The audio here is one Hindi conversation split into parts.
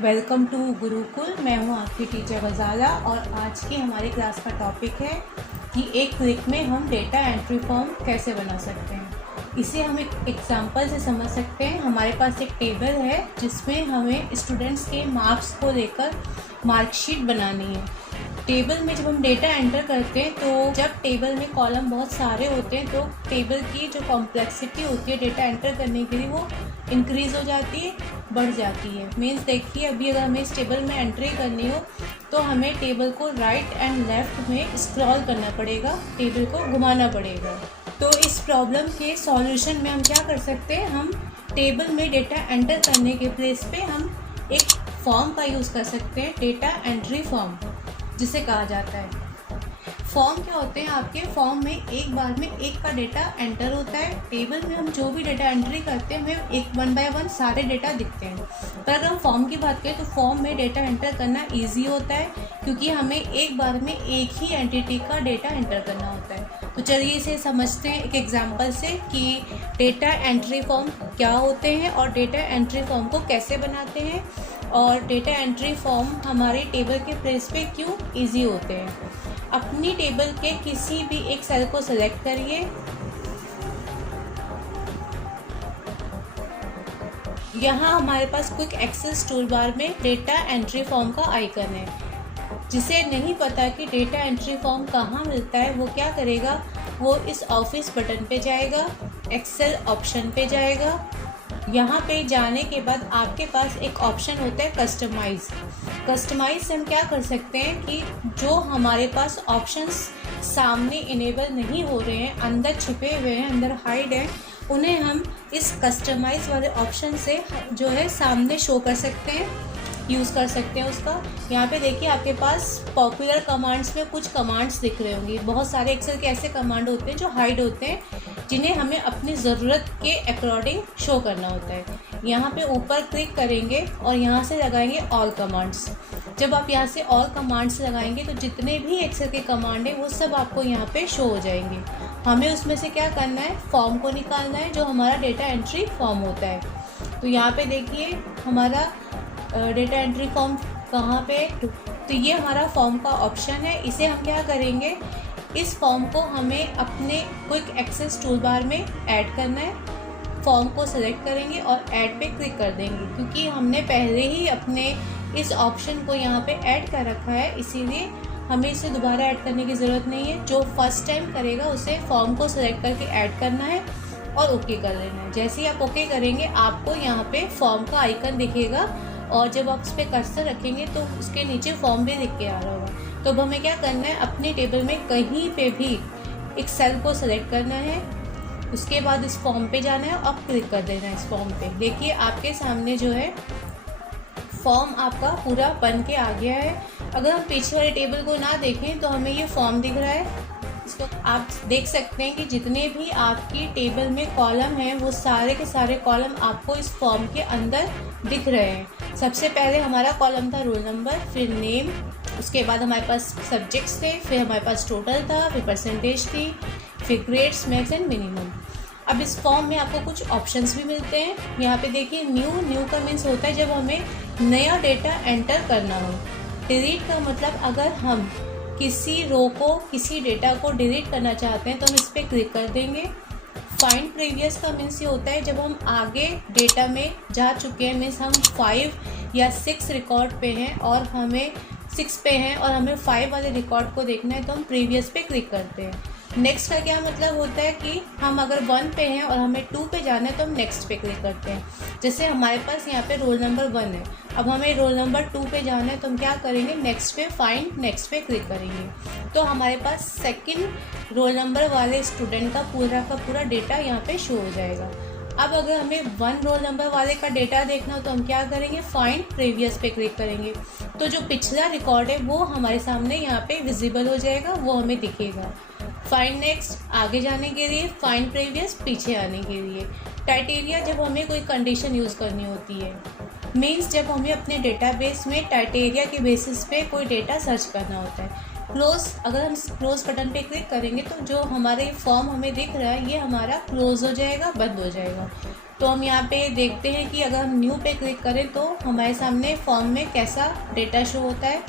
Welcome to Gurukul. मैं हूँ आपकी टीचर गजाला और आज की हमारी क्लास का टॉपिक है कि एक क्लिक में हम डेटा एंट्री फॉर्म कैसे बना सकते हैं। इसे हम एक एग्जांपल से समझ सकते हैं। हमारे पास एक टेबल है जिसमें हमें स्टूडेंट्स के मार्क्स को लेकर मार्कशीट बनानी है। टेबल में जब हम डेटा एंटर करते हैं तो जब टेबल में कॉलम बहुत सारे होते हैं तो टेबल की जो कॉम्प्लेक्सिटी होती है डेटा एंटर करने के लिए वो इंक्रीज़ हो जाती है, बढ़ जाती है। मीन्स देखिए, अभी अगर हमें इस टेबल में एंट्री करनी हो तो हमें टेबल को राइट एंड लेफ़्ट में स्क्रॉल करना पड़ेगा, टेबल को घुमाना पड़ेगा। तो इस प्रॉब्लम के सॉल्यूशन में हम क्या कर सकते हैं, हम टेबल में डेटा एंटर करने के प्लेस पे हम एक फॉर्म का यूज़ कर सकते हैं, डेटा एंट्री फॉर्म जिसे कहा जाता है। फॉर्म क्या होते हैं, आपके फॉर्म में एक बार में एक का डेटा एंटर होता है। टेबल में हम जो भी डेटा एंट्री करते हैं हमें एक 1 बाय 1 सारे डेटा दिखते हैं। पर अगर हम फॉर्म की बात करें तो फॉर्म में डेटा एंटर करना इजी होता है क्योंकि हमें एक बार में एक ही एंटिटी का डेटा एंटर करना होता है। तो चलिए इसे समझते हैं एक एग्जाम्पल से कि डेटा एंट्री फॉर्म क्या होते हैं और डेटा एंट्री फॉर्म को कैसे बनाते हैं और डेटा एंट्री फॉर्म हमारे टेबल के प्लेस पे क्यों इजी होते हैं। अपनी टेबल के किसी भी एक सेल को सेलेक्ट करिए। यहाँ हमारे पास क्विक एक्सेस टूलबार में डेटा एंट्री फॉर्म का आइकन है। जिसे नहीं पता कि डेटा एंट्री फॉर्म कहाँ मिलता है वो क्या करेगा, वो इस ऑफिस बटन पे जाएगा, एक्सेल ऑप्शन पे जाएगा। यहाँ पे जाने के बाद आपके पास एक ऑप्शन होता है कस्टमाइज़। कस्टमाइज़ से हम क्या कर सकते हैं कि जो हमारे पास ऑप्शंस सामने इनेबल नहीं हो रहे हैं, अंदर छिपे हुए हैं, अंदर हाइड हैं, उन्हें हम इस कस्टमाइज़ वाले ऑप्शन से जो है सामने शो कर सकते हैं, यूज़ कर सकते हैं उसका। यहाँ पे देखिए आपके पास पॉपुलर कमांड्स में कुछ कमांड्स दिख रहे होंगे। बहुत सारे एक्सेल के ऐसे कमांड होते हैं जो हाइड होते हैं, जिन्हें हमें अपनी ज़रूरत के अकॉर्डिंग शो करना होता है। यहाँ पे ऊपर क्लिक करेंगे और यहाँ से लगाएंगे ऑल कमांड्स। जब आप यहाँ से ऑल कमांड्स लगाएंगे तो जितने भी एक्सेल के कमांड हैं वो सब आपको यहाँ पे शो हो जाएंगे। हमें उसमें से क्या करना है, फॉर्म को निकालना है जो हमारा डेटा एंट्री फॉर्म होता है। तो यहाँ पे देखिए हमारा डेटा एंट्री फॉर्म कहाँ पे, तो ये हमारा फॉर्म का ऑप्शन है। इसे हम क्या करेंगे, इस फॉर्म को हमें अपने क्विक एक्सेस टूलबार में ऐड करना है। फॉर्म को सेलेक्ट करेंगे और ऐड पे क्लिक कर देंगे क्योंकि हमने पहले ही अपने इस ऑप्शन को यहाँ पे ऐड कर रखा है, इसीलिए हमें इसे दोबारा ऐड करने की ज़रूरत नहीं है। जो फर्स्ट टाइम करेगा उसे फॉर्म को सेलेक्ट करके ऐड करना है और ओके कर लेना है। जैसे ही आप ओके करेंगे आपको यहाँ पे फॉर्म का आइकन दिखेगा और जब आप उस पर कर्सर रखेंगे तो उसके नीचे फॉर्म भी दिख के आ रहा होगा। तो अब हमें क्या करना है, अपनी टेबल में कहीं पे भी एक सेल को सेलेक्ट करना है, उसके बाद इस फॉर्म पे जाना है और क्लिक कर देना है इस फॉर्म पे। देखिए आपके सामने जो है फॉर्म आपका पूरा बन के आ गया है। अगर हम पीछे वाले टेबल को ना देखें तो हमें ये फॉर्म दिख रहा है। इसको आप देख सकते हैं कि जितने भी आपकी टेबल में कॉलम हैं वो सारे के सारे कॉलम आपको इस फॉर्म के अंदर दिख रहे हैं। सबसे पहले हमारा कॉलम था रोल नंबर, फिर नेम, उसके बाद हमारे पास सब्जेक्ट्स थे, फिर हमारे पास टोटल था, फिर परसेंटेज थी, फिर ग्रेड्स, मैक्स एंड मिनिमम। अब इस फॉर्म में आपको कुछ ऑप्शंस भी मिलते हैं। यहाँ पे देखिए न्यू का मीन्स होता है जब हमें नया डेटा एंटर करना हो। डिलीट का मतलब अगर हम किसी रो को, किसी डेटा को डिलीट करना चाहते हैं तो हम इस पर क्लिक कर देंगे। फाइंड प्रीवियस का मीन्स ये होता है जब हम आगे डेटा में जा चुके हैं, मीन्स हम 5 या 6 रिकॉर्ड पे हैं और हमें 6 पे हैं और हमें 5 वाले रिकॉर्ड को देखना है तो हम प्रीवियस पे क्लिक करते हैं। नेक्स्ट का क्या मतलब होता है कि हम अगर 1 पे हैं और हमें 2 पे जाना है तो हम नेक्स्ट पे क्लिक करते हैं। जैसे हमारे पास यहाँ पे रोल नंबर 1 है, अब हमें रोल नंबर 2 पे जाना है तो हम क्या करेंगे, नेक्स्ट पे फाइंड नेक्स्ट पे क्लिक करेंगे। तो हमारे पास सेकंड रोल नंबर वाले स्टूडेंट का पूरा डेटा यहाँ पे शो हो जाएगा। अब अगर हमें 1 रोल नंबर वाले का डेटा देखना हो तो हम क्या करेंगे, फाइंड प्रीवियस पे क्लिक करेंगे। तो जो पिछला रिकॉर्ड है वो हमारे सामने यहाँ पे विजिबल हो जाएगा, वो हमें दिखेगा। फाइंड नेक्स्ट आगे जाने के लिए, फाइंड प्रीवियस पीछे आने के लिए। क्राइटेरिया जब हमें कोई कंडीशन यूज़ करनी होती है, मीन्स जब हमें अपने डेटाबेस में क्राइटेरिया के बेसिस पे कोई डेटा सर्च करना होता है। क्लोज, अगर हम क्लोज बटन पे क्लिक करेंगे तो जो हमारे फॉर्म हमें दिख रहा है ये हमारा क्लोज हो जाएगा, बंद हो जाएगा। तो हम यहाँ पे देखते हैं कि अगर हम न्यू पे क्लिक करें तो हमारे सामने फॉर्म में कैसा डेटा शो होता है।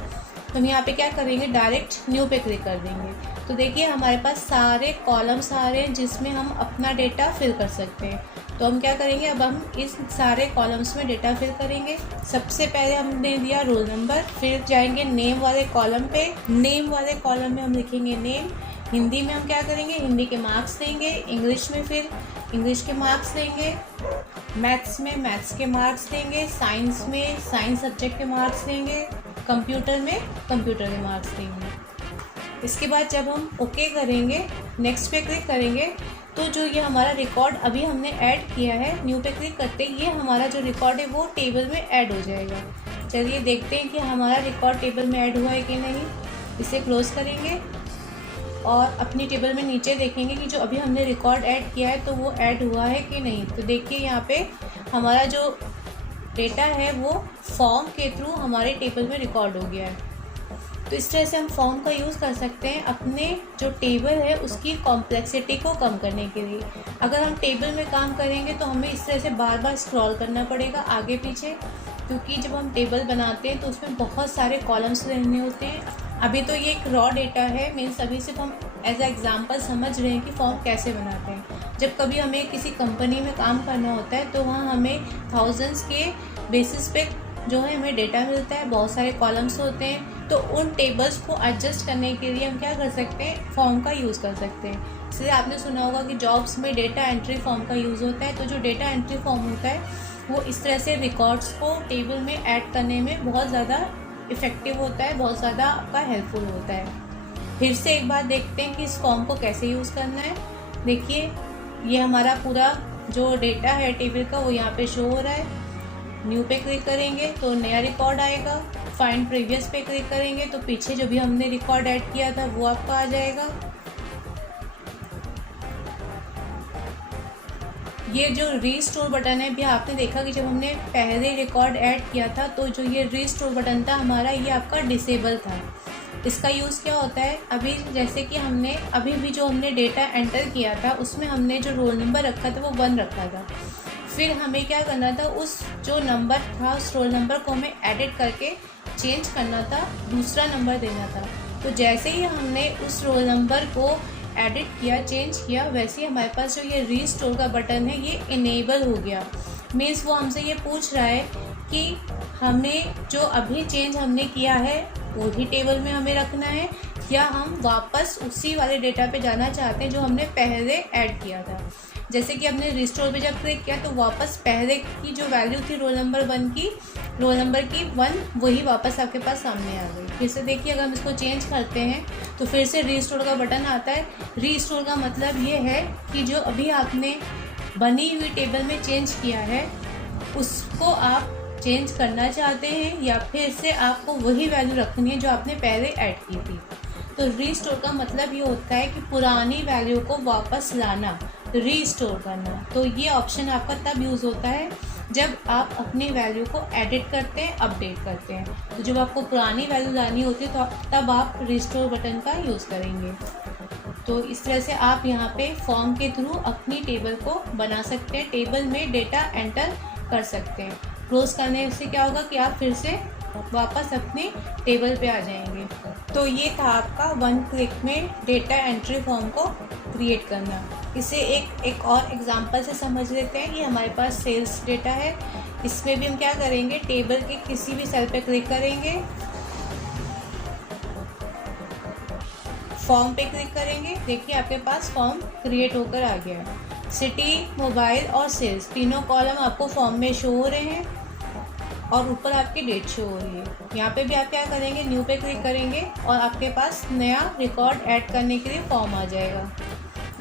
तो हम यहाँ पे क्या करेंगे, डायरेक्ट न्यू पे क्लिक कर देंगे। तो देखिए हमारे पास सारे कॉलम्स आ रहे हैं जिसमें हम अपना डेटा फिल कर सकते हैं। तो हम क्या करेंगे, अब हम इस सारे कॉलम्स में डेटा फिल करेंगे। सबसे पहले हमने दिया रोल नंबर, फिर जाएंगे नेम वाले कॉलम पे। नेम वाले कॉलम में हम लिखेंगे नेम। हिंदी में हम क्या करेंगे, हिंदी के मार्क्स देंगे। इंग्लिश में फिर इंग्लिश के मार्क्स देंगे। मैथ्स में मैथ्स के मार्क्स देंगे। साइंस में साइंस सब्जेक्ट के मार्क्स देंगे। कंप्यूटर में कंप्यूटर के मार्क्स देंगे। इसके बाद जब हम ओके करेंगे, नेक्स्ट पे क्लिक करेंगे, तो जो ये हमारा रिकॉर्ड अभी हमने ऐड किया है, न्यू पे क्लिक करते ही ये हमारा जो रिकॉर्ड है वो टेबल में ऐड हो जाएगा। चलिए देखते हैं कि हमारा रिकॉर्ड टेबल में ऐड हुआ है कि नहीं। इसे क्लोज करेंगे और अपनी टेबल में नीचे देखेंगे कि जो अभी हमने रिकॉर्ड ऐड किया है तो वो ऐड हुआ है कि नहीं। तो देखिए यहाँ पे हमारा जो डेटा है वो फॉर्म के थ्रू हमारे टेबल में रिकॉर्ड हो गया है। तो इस तरह से हम फॉर्म का यूज़ कर सकते हैं अपने जो टेबल है उसकी कॉम्प्लेक्सिटी को कम करने के लिए। अगर हम टेबल में काम करेंगे तो हमें इस तरह से बार बार स्क्रॉल करना पड़ेगा आगे पीछे, क्योंकि जब हम टेबल बनाते हैं तो उसमें बहुत सारे कॉलम्स रहने होते हैं। अभी तो ये एक रॉ डेटा है, मीन्स अभी सिर्फ हम एज ए एग्जाम्पल समझ रहे हैं कि फॉर्म कैसे बनाते हैं। जब कभी हमें किसी कंपनी में काम करना होता है तो वहाँ हमें थाउजेंड्स के बेसिस पे जो है हमें डेटा मिलता है, बहुत सारे कॉलम्स होते हैं। तो उन टेबल्स को एडजस्ट करने के लिए हम क्या कर सकते हैं, फॉर्म का यूज़ कर सकते हैं। इसलिए आपने सुना होगा कि जॉब्स में डेटा एंट्री फॉर्म का यूज़ होता है। तो जो डेटा एंट्री फॉर्म होता है वो इस तरह से रिकॉर्ड्स को टेबल में ऐड करने में बहुत ज़्यादा इफ़ेक्टिव होता है, बहुत ज़्यादा आपका हेल्पफुल होता है। फिर से एक बार देखते हैं कि इस फॉर्म को कैसे यूज़ करना है। देखिए ये हमारा पूरा जो डेटा है टेबल का वो यहाँ पे शो हो रहा है। न्यू पे क्लिक करेंगे तो नया रिकॉर्ड आएगा। फाइंड प्रीवियस पे क्लिक करेंगे तो पीछे जो भी हमने रिकॉर्ड ऐड किया था वो आपका आ जाएगा। ये जो रीस्टोर बटन है भी आपने देखा कि जब हमने पहले रिकॉर्ड ऐड किया था तो जो ये रीस्टोर बटन था हमारा, ये आपका डिसेबल था। इसका यूज़ क्या होता है, अभी जैसे कि हमने अभी भी जो हमने डेटा एंटर किया था उसमें हमने जो रोल नंबर रखा था वो 1 रखा था। फिर हमें क्या करना था, उस जो नंबर था उस रोल नंबर को हमें एडिट करके चेंज करना था, दूसरा नंबर देना था। तो जैसे ही हमने उस रोल नंबर को एडिट किया, चेंज किया, वैसे ही हमारे पास जो ये रीस्टोर का बटन है ये इनेबल हो गया। मीन्स वो हमसे ये पूछ रहा है कि हमें जो अभी चेंज हमने किया है वही टेबल में हमें रखना है या हम वापस उसी वाले डेटा पे जाना चाहते हैं जो हमने पहले ऐड किया था। जैसे कि हमने रिस्टोर पे जब क्लिक किया तो वापस पहले की जो वैल्यू थी रोल नंबर 1 वही वापस आपके पास सामने आ गई। फिर से देखिए अगर हम इसको चेंज करते हैं तो फिर से रीस्टोर का बटन आता है। रीस्टोर का मतलब ये है कि जो अभी आपने बनी हुई टेबल में चेंज किया है उसको आप चेंज करना चाहते हैं या फिर से आपको वही वैल्यू रखनी है जो आपने पहले ऐड की थी। तो रीस्टोर का मतलब ये होता है कि पुरानी वैल्यू को वापस लाना, रीस्टोर करना। तो ये ऑप्शन आपका तब यूज़ होता है जब आप अपनी वैल्यू को एडिट करते हैं, अपडेट करते हैं। तो जब आपको पुरानी वैल्यू लानी होती है तो तब आप रीस्टोर बटन का यूज़ करेंगे। तो इस तरह से आप यहाँ पे फॉर्म के थ्रू अपनी टेबल को बना सकते हैं, टेबल में डेटा एंटर कर सकते हैं। क्लोज करने से क्या होगा कि आप फिर से वापस अपने टेबल पे आ जाएंगे। तो ये था आपका 1 क्लिक में डेटा एंट्री फॉर्म को क्रिएट करना। इसे एक और एग्जांपल से समझ लेते हैं। ये हमारे पास सेल्स डेटा है। इसमें भी हम क्या करेंगे, टेबल के किसी भी सेल पे क्लिक करेंगे, फॉर्म पे क्लिक करेंगे। देखिए आपके पास फॉर्म क्रिएट होकर आ गया है। सिटी, मोबाइल और सेल्स तीनों कॉलम आपको फॉर्म में शो हो रहे हैं और ऊपर आपकी डेट शो हो रही है। यहाँ पे भी आप क्या करेंगे, न्यू पे क्लिक करेंगे और आपके पास नया रिकॉर्ड ऐड करने के लिए फॉर्म आ जाएगा।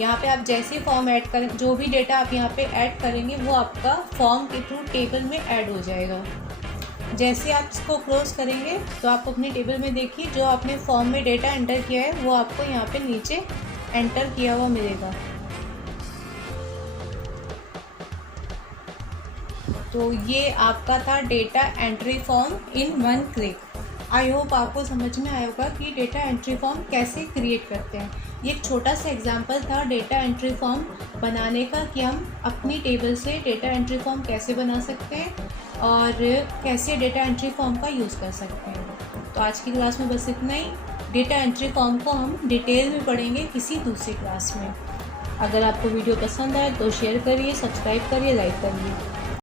यहाँ पे आप जैसे ही फॉर्म ऐड करें, जो भी डेटा आप यहाँ पे ऐड करेंगे वो आपका फॉर्म के थ्रू टेबल में ऐड हो जाएगा। जैसे आप इसको क्लोज करेंगे तो आप अपनी टेबल में देखिए जो आपने फॉर्म में डेटा एंटर किया है वो आपको यहाँ पे नीचे एंटर किया हुआ मिलेगा। तो ये आपका था data entry form in 1 click. I hope आपको समझ में आया होगा कि डेटा एंट्री फॉर्म कैसे क्रिएट करते हैं। ये एक छोटा सा एग्जांपल था डेटा एंट्री फॉर्म बनाने का कि हम अपनी टेबल से डेटा एंट्री फॉर्म कैसे बना सकते हैं और कैसे डेटा एंट्री फॉर्म का यूज़ कर सकते हैं। तो आज की क्लास में बस इतना ही। डेटा एंट्री फॉर्म को हम डिटेल में पढ़ेंगे किसी दूसरी क्लास में। अगर आपको वीडियो पसंद आए तो शेयर करिए, सब्सक्राइब करिए, लाइक करिए।